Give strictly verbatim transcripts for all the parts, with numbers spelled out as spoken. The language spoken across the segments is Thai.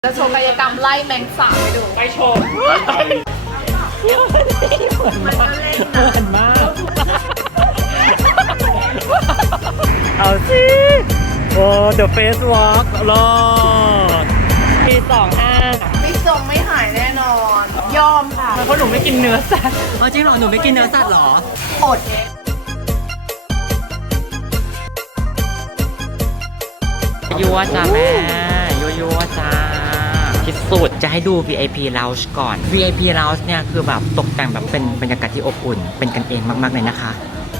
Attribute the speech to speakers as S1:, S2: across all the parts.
S1: จะโชว์กายกรรมไล่แมงสาบไปดูไปชม
S2: เหมือนมากเหมือนมากเอาสิโอ้ The Face Walk รอดปีสองห้า
S1: ไม่จมไม่หายแน่นอนยอมค่ะ
S2: เพราะหนูไม่กินเนื้อสัตว์อ๋อจริงเหรอหนูไม่กินเนื้อสัตว์เหรอ
S1: อด
S2: ยั่วจ้าแม่ยั่วยั่วจ้าที่สุดจะให้ดู วี ไอ พี Lounge ก่อน วี ไอ พี Lounge เนี่ยคือแบบตกแต่งแบบเป็นบรรยากาศที่อบอุ่นเป็นกันเองมากๆเลยนะคะ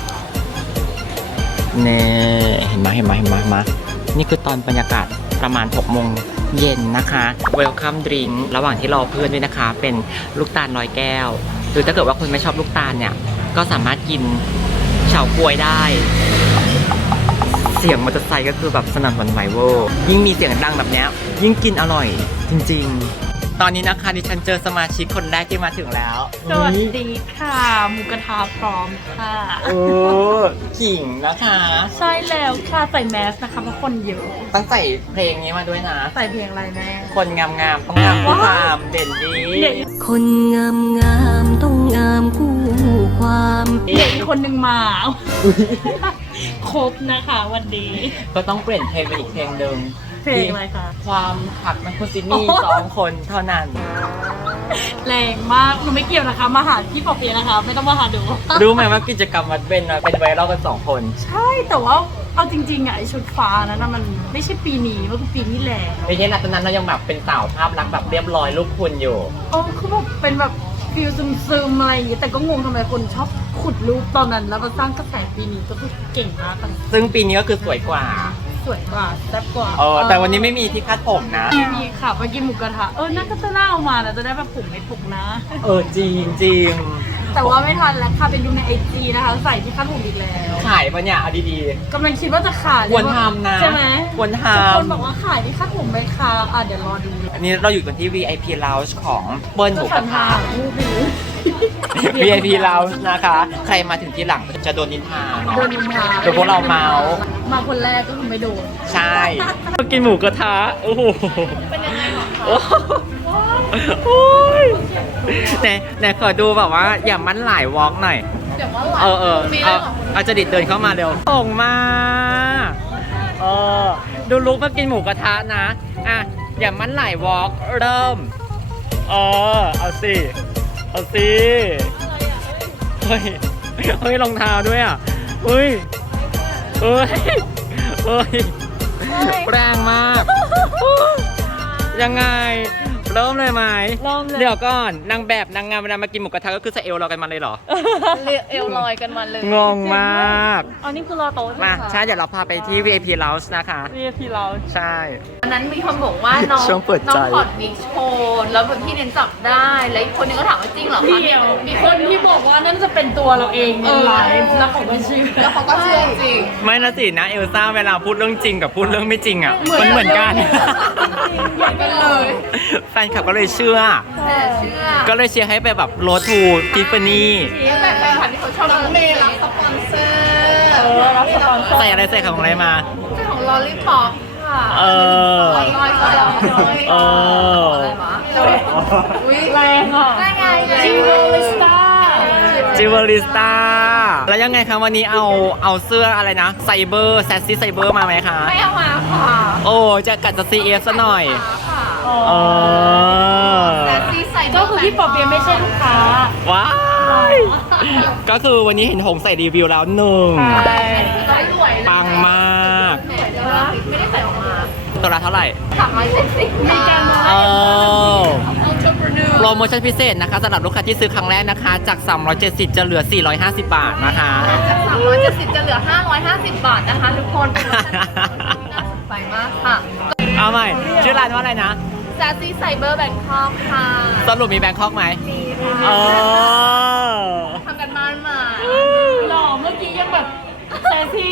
S2: เนี่ยเห็นไหมเห็นไหมเห็นไหมเห็นไหมนี่คือตอนบรรยากาศประมาณหกโมงเย็นนะคะ Welcome Drink ระหว่างที่รอเพื่อนด้วยนะคะเป็นลูกตาลร้อยแก้วหรือถ้าเกิดว่าคุณไม่ชอบลูกตาลเนี่ยก็สามารถกินเฉาก๊วยได้เสียงมอเตอร์ไซค์ก็คือแบบสนั่นหวั่นไหวเวอร์ยิ่งมีเสียงดังแบบนี้ยิ่งกินอร่อยจริงๆตอนนี้นะคะดิฉันเจอสมาชิกคนแรกที่มาถึงแล้ว
S1: สวัสดีค่ะหมูกระทะพร้อมค่ะ
S2: เออขิงนะคะ
S1: ใช่แล้วค่ะใส่แมสนะคะเพราะคนเยอะ
S2: ต้องใส่เพลงนี้มาด้วยนะ
S1: ใส่เพลงอะไรแม่
S2: คนงามๆต้องงามคู่ความเด่นดี
S3: คนงามงามต้องงามคู่ความ
S1: เด็กคนหนึ่งมาครบนะคะวันนี้
S2: ก็ต้องเปลี่ยนเพลงไปอีกเพลงหนึ่ง
S1: เพลงอะไรคะ
S2: ความหักมันคุณซินนี่สองคนเท่านั้น
S1: แรงมากหนูไม่เกี่ยวนะคะมาหาพี่ปอเปียนะคะไม่ต้องมาหาดู
S2: รู้ไหมว่ากิจกรรมวัดเบนเป็นไวรัลกันสองคน
S1: ใช่แต่ว่าเอาจริงๆอ่ะไอชุดฟ้านั้นมันไม่ใช่ปีนี้มันคือปีนี้แหละ
S2: ไม่ใช่นะตอนนั้นเรายังแบบเป็นสาวภาพลักษณ์แบบเรียบร้อยลูกคุณอยู่
S1: โอ้คือแบบเป็นแบบฟิลซึมๆอะไรอย่างเงี้ยแต่ก็งงทำไมคนชอบขุดรูปตอนนั้นแล้วมาสร้างกระแสปีนี้ก็คือเก่งมาก
S2: ซึ่งปีนี้ก็คือสวยกว่า
S1: สวยกว่าแซ่บกว่า
S2: เออแต่วันนี้ไม่มีที่คาดผมนะ
S1: ไม่มีค่ะไปกินหมูกระทะเออน่าก็จะน่าเอามานะจะได้แบบผมไม่ปุกนะ
S2: เออจริงจริง
S1: แต่ว่าไม่ทันแล้วค่ะเป็นดูในไอจีนะคะใส่ที่คาดผมอีกแล้ว
S2: ขายปะเนี่ยเอาดี
S1: ๆกำลังคิดว่าจะขาย
S2: ควรทำนะ
S1: ใช่ไหม
S2: ควรท
S1: ำคนบอกว่าขายที่คาดผมไหมคะอ่ะเดี๋ยวรอดู
S2: อันนี้เราอยู่กันที่ วี ไอ พี Lounge ของเบิ้ลหมูกระทะ วี ไอ พี Lounge นะคะใครมาถึงที่หลังจะโดนนินทา
S1: โดนนินทา
S2: โดนพวกเราเมา
S1: มาคนแรกก็คือไม่โดน
S2: ใช่กินหมูกระทะโอ้โห
S1: เป็นยังไงหรอ
S2: โอ้ยไหนไหนขอดูแบบว่าอย่ามั่นหลายวอล์กหน่อย
S1: อย่ามั่นหลาย
S2: เออเออเอาเอาจะดิดเดินเข้ามาเร็วส่งมาเออดูลุกมากินหมูกระทะนะอ่ะอย่ามั่นหลายวอล์กเริ่มเออเอาสิเอาสิเฮ้ยเฮ้ยรองเท้าด้วยอ่ะเฮ้ยเฮ้ยเฮ้ยแรงมากยังไงเริ่มเลยไหมเดี๋ยวก่อนนางแบบนางงามเวลามากินหมูกระทะก็คือใส่เอวลอยกันมาเลยเหรอ
S1: เอวลอยกันมาเลย
S2: งงมาก
S1: อันนี้คือรอโต๊ะใช่ไหม
S2: มาใช่เดี๋ยวเราพาไปที่ วี ไอ พี Lounge นะคะ
S1: วี ไอ พี Lounge
S2: ใช่
S1: อันนั้นมีคนบอกว่าน้องน้องขอดวิกโชว์แล้วพี่เน้นจับได้แล้วอีกคนนึงก็ถามว่าจริงเหรอคะมีคนที่บอกว่านั่นจะเป็นตัวเราเองในไลฟ์แล้วเขาก็เชื่อแล้วเขาก็เชื่อจริง
S2: ไม่นะสินะเอลซ่าเวลาพูดเรื่องจริงกับพูดเรื่องไม่จริงอ่ะมันเหมือนกัน
S1: เหมือนกันเลย
S2: แฟนคลับก็เลยเชื่อก็เลยเชียร์ให้ไปแบบโรทูทิฟฟานี่
S1: แบบแฟนคลับที่เขาชอบน้องเมย์รับสปอนเซอร์เออรับสปอนเซอร์
S2: ใส่อะไรใส่ของอะไรมา
S1: ใส่ของลอลลี่ป๊อปค่ะ
S2: เออ
S1: ลอยก็ลอย
S2: เออ
S1: อุ้ยแรงอ่ะได้ไงจิวเวลลิสตา
S2: จิวเวลลิสตาแล้วยังไงคะวันนี้เอาเอาเสื้ออะไรนะไซเบอร์แซสซี่ไซเบอร์มาไหมคะ
S1: ไม่เอามาค่ะ
S2: โอ้จะกัดจะซีเอฟซะหน่อยเออ
S1: ก็คือพี่ปอเปียไม่ใช่ลูกค้า
S2: ว้ายก็คือวันนี้เห็นหงใส่รีวิวแล้วหนึ่งปังมาก
S1: ไม่ได้ใส่ออกมา
S2: ตัวละเท่าไหร่
S1: สามร้อยเจ็ดสิบมีการมา
S2: เออโปรโมชั่นพิเศษนะคะสำหรับลูกค้าที่ซื้อครั้งแรกนะคะจากสามร้อยเจ็ดสิบจะเหลือสี่ร้อยห้าสิบบาทนะคะ
S1: จากสามร้อยเจ็ดสิบจะเหลือห้าร้อยห้าสิบบาทนะคะทุกคนน่าสนใจมากค่ะ
S2: เอาใหม่ชื่อร้านว่าอะไรนะ
S1: Sassy Cyber Bangkok ค่ะ
S2: สรุปมีแบงคอกไหม
S1: มีค่ะ
S2: เออ
S1: ทำกันบ้านมาหล่อเมื่อกี้ยังแบบ Sassy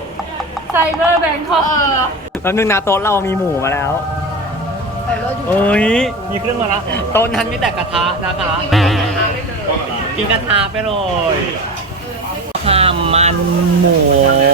S1: Cyber Bangkok เออ
S2: แป๊บนึงนะโต๊ะเรามีหมูมาแล้วเอ้ยมีเครื่องมาแล้วโต๊ะนั้นมีแต่กระทะนะคะกินกระทะไปเลยข้าวมันหมู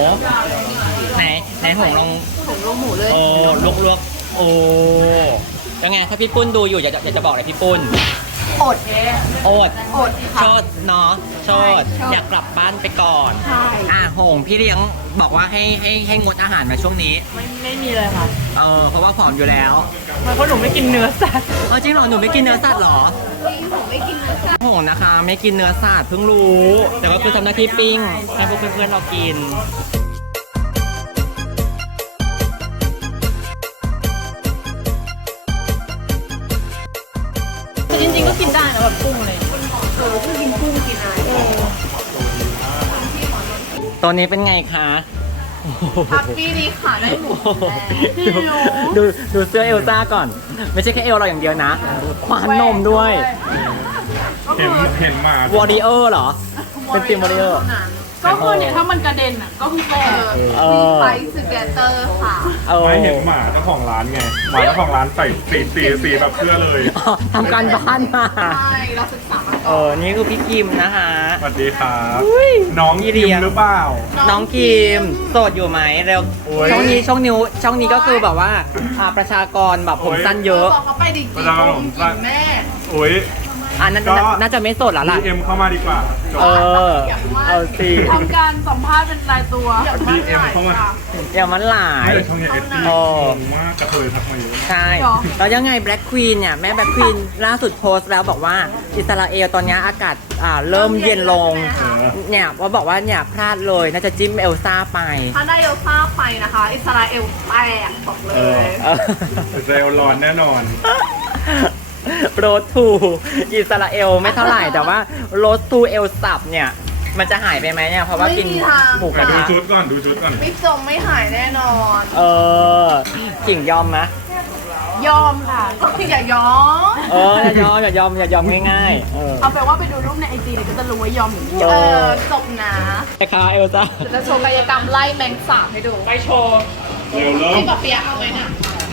S2: ไหนไหนหงลอง
S1: หงลงหมูเลย
S2: โอ้ลวกๆโอ้ยังไงถ้าพี่ปุ้นดูอยู่อยากจะอยากจะบอกอะไรพี่ปุ้น
S1: อด
S2: โอด
S1: อดค่ะ
S2: โชดเนาะโชด
S1: ใช่
S2: อยากกลับบ้านไปก่อน
S1: ใช่
S2: อ่ะหงพี่เลี้ยงบอกว่าให้ให้ให้งดอาหารมาช่วงนี้
S4: ไม่ไม่มีเลยค่ะ
S2: เออเพราะว่าผอมอยู่แล้ว
S4: เพราะหนูไม่กินเนื้อสัตว์
S2: เอาจริงเหรอหนูไม่กินเนื้อสัตว์เหรอ
S1: ผมไม่กินเนื้อสัตว์
S2: หงนะคะ ไม่กินเนื้อสัตว์เพิ่งรู้ แต่ก็คือทำหน้าที่ปิ้งให้พวกเพื่อนๆเรากิน
S4: จริงๆก็กินได้นะแบบกุ้งอะไร
S1: เออคือกินกุ้งกินอะไร
S2: ตอนนี้เป็นไงคะ
S1: พับปี้ดีค่ะได้หมู
S2: ดูดูดูเสื้อเอลซ่าก่อน ไม่ใช่แค่เอลเราอย่างเดียวนะคว้านนมด้วย
S5: เห็นเห็นหมาว
S2: อริเออร์เหรอ เป็นทีมวอริเออร์
S4: ก็คือเนี่ยถ้ามันกระเด็นอ่ะก็คือแตก
S2: เอ
S1: มี
S2: อ
S1: ไฟสเกตเตอร์ค่ะ
S2: เออ
S5: ไม่เห็นหมาเจ้าของร้านไงหมาเจ้าของร้านใส่สีสีสีแบบเสื้อเลย
S2: อ๋อทำการบ้านมา
S1: ใช่เราศึกษามา
S2: เออ นี่คือพี่กิมนะคะ
S5: สวัสดีครับ
S2: อุ้ย
S5: น้อง
S2: พี่
S5: กิ
S2: เลี้
S5: ม
S2: ยง
S5: หรือเปล่า
S2: น้องกิมโสดอยู่ไหมเร็ว
S5: โอ้ย
S2: ช่องนี้ช่องนิ้วช่องนี้ก็คือแบบว่าอ่าประชากรแบบผมสั้นเยอะ
S1: บอกเขาไปดิ
S5: เว
S1: จิ
S5: ลา
S1: โก
S5: ผม
S1: ง
S5: สั้
S1: กิ
S5: น
S1: นแม่
S5: โอ้ย
S2: อ่าน่า
S5: ก็
S2: น่าน่าจะไม่โสดแล้วล่ะ
S5: ดีเอ็มเข้ามาดีกว่าจบ
S2: เออ เอาสิ
S4: ทำการสัมภาษณ์เป็นรายตัว
S5: ดีเอ็มเข้ามา
S2: เดี๋ยวมันหลาย
S5: ไม่เลยช่องเอสดี
S2: โอ้
S5: งงมากกระเทยทักมาเยอะ
S2: ใช่ แล้วยังไงแบล็คควีนเนี่ยแม่แบล็คควีนล่าสุดโพสต์แล้วบอกว่าอิสราเอลตอนนี้อากาศอ่าเริ่มเย็นลง
S5: เออ
S2: เนี่ยว่าบอกว่าเนี่ยพลาดเลยน่าจะจิ้มเอลซ่าไป
S1: ถ้าได้เอลซ่าไปนะคะ อิสราเอลแตกบอกเล
S5: เออ
S1: ย
S2: เออ
S5: อิสราเอลร้อนแน่นอน
S2: โรดทูอิสราเอลไม่เท่าไหร่แต่ว่าโรดทูเอลสับเนี่ยมันจะหายไปไหมเนี่ยเพราะว่ากิน
S1: ไม่มีทาง
S2: หมูก
S5: แต่
S2: ระ
S5: ดู
S2: ทะ
S5: ชุดก่อนดูชุดก่อน
S1: ไม่จมไม่หายแน่นอน
S2: เออกิ่งยอมไหม
S1: ยอมค่ะก็คืออย่ายอม
S2: เอออย่ายอมอย่ายอมอย่ายอมง่ายๆเออ
S4: เอาไปว่าไปดูรูปในไอจีเนี่ยก็จะรู้ว่ายอมหรือไม่ย
S2: เอ
S4: อม
S1: เอ
S2: อ
S1: อจบนะ
S2: ไอ้คาเอลซ่า
S1: เดี๋ยวจะโชว์กายกรรมไล่แมงสาบให้ดู
S4: ไปโชว์
S5: เร็วเริ่ม
S1: พี่ปะเปียะเอาไหมเนี่ย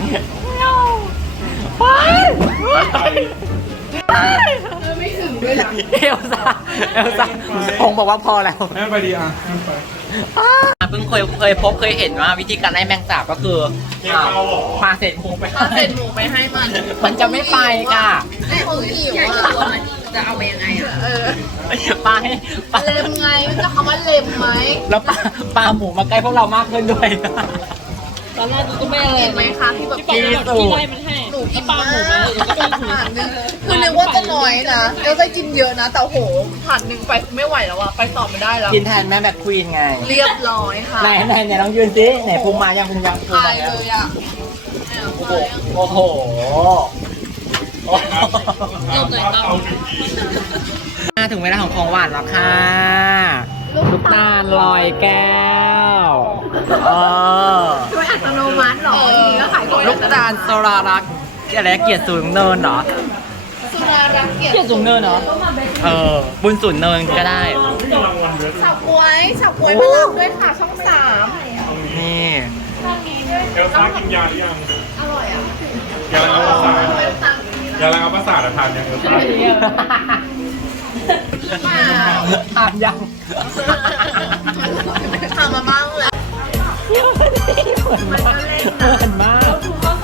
S2: ไป
S5: ไป
S1: เออไม่ถึงด้วยนะ
S2: เอลซ่าเอลซ่าผมบอกว่าพอแล้ว
S5: ให้ไปดีอ่ะให้ไป
S2: เพิ่งเคยเคยพบเคยเห็นว่าวิธีการไล่แมงสาบก็คืออ่าปาเศษหมูไป
S1: เอาเศษหมูไปให้มัน
S2: มันจะไม่ไปค่ะ
S1: ไอ้คนหิวอ่ะจะเอาไปยังไงอ่ะเออ
S2: ปาให้ปา
S1: เล็มไงมันจะคำว่าเล็มไหม
S2: แล้วปาปาหมูมาใกล้พวกเรามากขึ้นด้วย
S4: ตอนแรกดูก็ไม่อะไร
S1: กินไหมคะพี่ปะ
S4: พี่
S1: เปี
S4: ปาย
S1: ะ
S4: แบบที่ได้มันให้
S1: หนูกินมากผ่านหนึงคือนึกว่าจะน้อยนะเดี๋ยวจะกินเยอะนะ แต่โหผ่านหนึ่งไปไม่ไหวแล้วอะไปต่อไม่ได้แล้ว
S2: กินแทนแม่แบบควีนไง
S1: เรียบร้อยค่ะ
S2: ไหนไหนไหนลองยืนสิไหนพุงมายังพุงยังพุง
S1: ตาม
S2: าย ยัง
S1: เลยอะ
S2: โอ้โหโอ้โห
S4: ลบหน่อยต่อ
S2: มาถึงเวลาของของหวานแล้วค่ะลูกตาลลอยแก้วเออ
S1: ช่วยอัตโนมัติเหรอทีนี้ก็ขายของ
S2: ลูกตาลโซรารักอะไรเกียรติสูงเนินเหรอ
S1: สุรารักเกียร
S2: เกียรติสูงเนินเหรอเออบุญสูงเนินก็ได้
S1: ฉับกวยฉับกวยมารับด้วยค่ะช่องสาม
S2: นี่
S5: เอลซ่ากินยาหรือยัง
S1: อร่อยอ่ะ
S5: ยาล้างประสาท
S1: ทำไมตังค์
S5: ยาล้างประสาทอะทานยังเอลซ่า
S2: ถามยัง
S1: ทำมาบ้างแล้ว
S2: เหมือนมากเหมือนมาก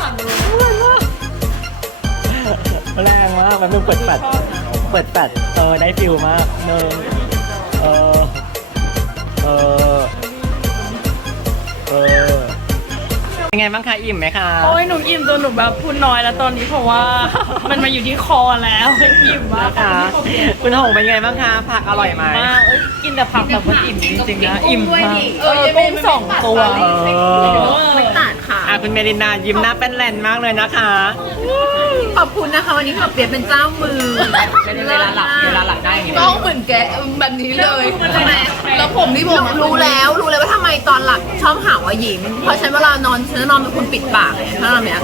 S2: แรงมากมันเพิ่งเปิดแปดเปิดแปดเออได้ฟิลมากเนยเออเออเออเป็นไงบ้างคะอิ่มไหมคะ
S4: โอ้ยหนูอิ่มจนหนูแบบพูดน้อยแล้วตอนนี้เพราะว่ามันมาอยู่ที่คอแล้วอิ่มมาก
S2: นะคะคุณหงเป็นไงบ้างคะผักอร่อยไหม
S4: มากเอ้ยกินแต่ผักแบบว่าอิ่มจริงๆนะอิ่ม
S1: ด้วย
S4: มาก
S1: ดิ
S4: เออกุ้งสองตัว
S2: เออ
S1: ไม่ตัดค่ะ
S2: อ่ะคุณเมลินายิ้มหน้าเป็นแลนมากเลยนะคะ
S1: ขอบคุณนะคะวันนี้ขอบเปียกเป็นเจ้ามือ
S2: ไม่ได้เวลาหลับเวลาหลับได้อย่างงี้
S1: ต้องเหมือนแกแบบนี้เลยทำไมแล้วผมนี่ผมรู้แล้วรู้เลยว่าทำไมตอนหลับชอบหาว่ายิ้มเพราะฉันเวลานอนฉันจะนอนเป็นคนปิดปากเลยถ้าทำเนี้ย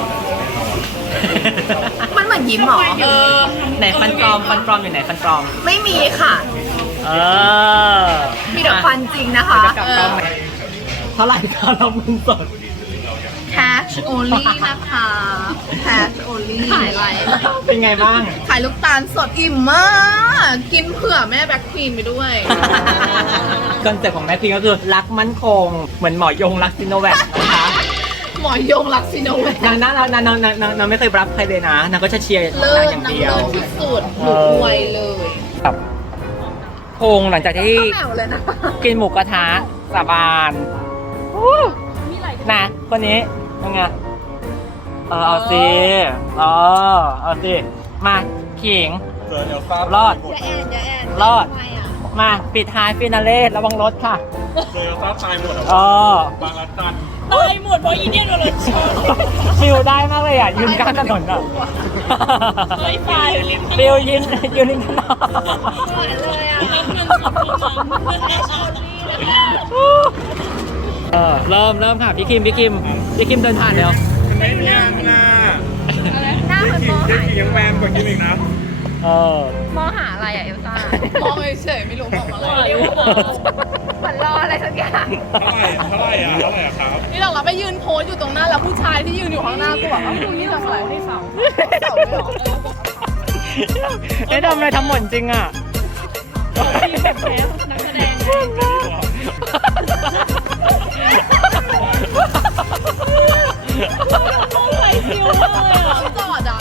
S1: มันเหมือนยิ้มเหรอเออ
S2: ไหนฟันปลอมฟันปลอมอยู่ไหนฟันปลอม
S1: ไม่มีค่ะ
S2: เออ
S1: มีแต่ฟันจริงนะคะ
S2: จะกลับกล้องไหมเท่าไหร่คะเราเงินสด
S1: cash only นะคะ cash only ขายอะไร
S2: เป็นไงบ้าง
S1: ขายลูกตาลสดอิ่มมาก กินเผื่อแม่แบ็คควีนไปด้วย
S2: คอนเซ็ปต์ของแม่พิงก็คือรักมั่นคง เหมือนหมอยงรักซิโนแวคนะคะ
S1: หหมอยงรักซิโนแวคน
S2: างน่ารักนางนางนางนางนางไม่เคยรับใครเลยนะนางก็จะเชียร์
S1: เลิ
S2: นาง
S1: ศ
S2: อย่าง
S1: นาง
S2: เดียว
S1: เลิศที่สุดหนูอวยเลย
S2: แบบพงหลังจากที่
S1: แหวเลยนะ
S2: กินหมูกระทะสาบานอู้นะคนนี้ยังไงเออเอาสิเออเอาสิมาขิง
S5: เจอเอลซ่าร
S2: อด
S1: อย่าแอนอย่าแอน
S2: รอด
S1: ทำไมอ่ะ
S2: มาปิดท้ายฟินาเล่ระวังรถค่ะ
S5: เจอเอลซ่าตายหมดแล้ว
S2: เออบ
S5: างละจัน
S4: ตายหมดเพราะอีเนี่ยโดนรถชน
S2: ฟิลได้มากเลยอ่ะยืนกลางถนนอ่ะ
S4: เฮ้ยตายเลย
S2: ฟิลยืนยืนริมถนน
S1: เหมือนเลยอ่ะ
S4: นับเงินสดที่มา
S2: เออเริ่มเริ่มค่ะพี่คิมพี่คิมพี่คิมเดินผ่านเดี๋ยว
S5: มันไม่เนียนนะ
S1: หน้ามันมอง
S5: เจ๊
S1: หา
S5: ขิงยังแมนกว่ากินอีกนะ
S2: เออ
S1: มองหาอะไรอ่ะเอลซ่ามองเฉยๆไม่รู้มองอะไร
S4: เร็ว
S1: เหมือนรออะไรสักอย่าง
S5: เท่าไหร่เท่าไหร่อ่ะเท่าไหร่อ่ะครับ
S1: นี่เราเราไปยืนโพสอยู่ตรงหน้าแล้วผู้ชายที่ยืนอยู่ข้างหน้ากูบอกว่าคุณนี่ทำอะไรให้เสาเสาไม่หรอ
S2: ได้ทำอะไรทำหมดจริงอ่ะ
S4: นักแสดงใส่ซิวเลยอ่ะ
S1: จอดอ่ะ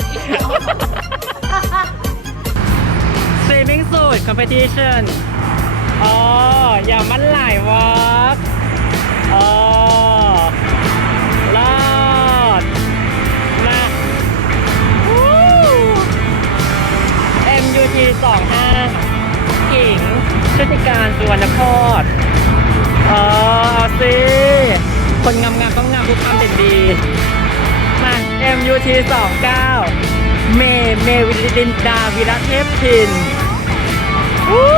S2: Swimming suit competition อ๋ออย่ามันไหลวอล์กอ๋อรอดมาวู้ เอ็ม ยู ที สองห้ากิ่งชุติการสุวรรณโพธเออเอาสิคนงามๆต้องงามทุกคำเด่นดีมา เอ็ม ยู ที สองเก้าเมย์เมย์วิลินดาวิระเทพทินวู้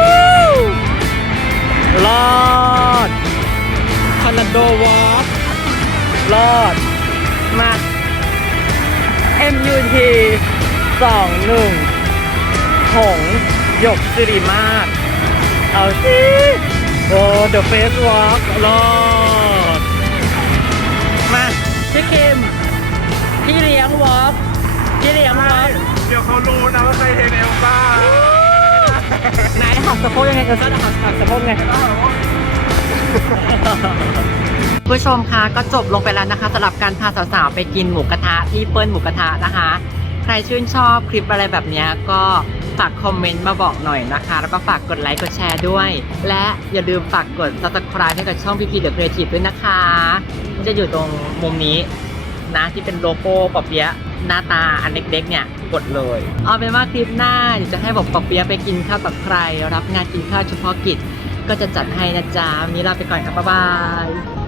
S2: รอดคานาโดวอล์กรอดมา เอ็ม ยู ที สองหนึ่งหงส์หยกสิริมาศเอาสิโอ้เดอะเฟสวอล์กรอดมาพี่คิมพี่เลี้ยงวอล์กพี่เลี้ยงวอล์ก
S5: เดี๋ยวเขารู้นะว่าใครเห็นเอลซ่า
S2: ไหนหักสะโพกยังไงกันซะหักหักสะโพกไง ผู้ชมคะก็จบลงไปแล้วนะคะสำหรับการพาสาวๆไปกินหมูกระทะที่เปิ้ลหมูกระทะนะคะ ใครชื่นชอบคลิปอะไรแบบนี้ก็ฝากคอมเมนต์มาบอกหน่อยนะคะ แล้วก็ฝากกดไลค์กดแชร์ด้วย และอย่าลืมฝากกด ซับสไครบ์ ให้กับช่องพีพีเดอะครีเอทีฟด้วยนะคะมันจะอยู่ตรงมุมนี้นะที่เป็นโลโก้ปอเปี๊ยะหน้าตาอันเล็กๆเนี่ยกดเลยเอาเป็นว่าคลิปหน้าเดี๋ยวจะให้บอกปอเปี๊ยะไปกินข้าวกับใคร รับงานกินข้าวเฉพาะกิจก็จะจัดให้นะจ๊ะวันนี้ลาไปก่อนครับบ๊ายบาย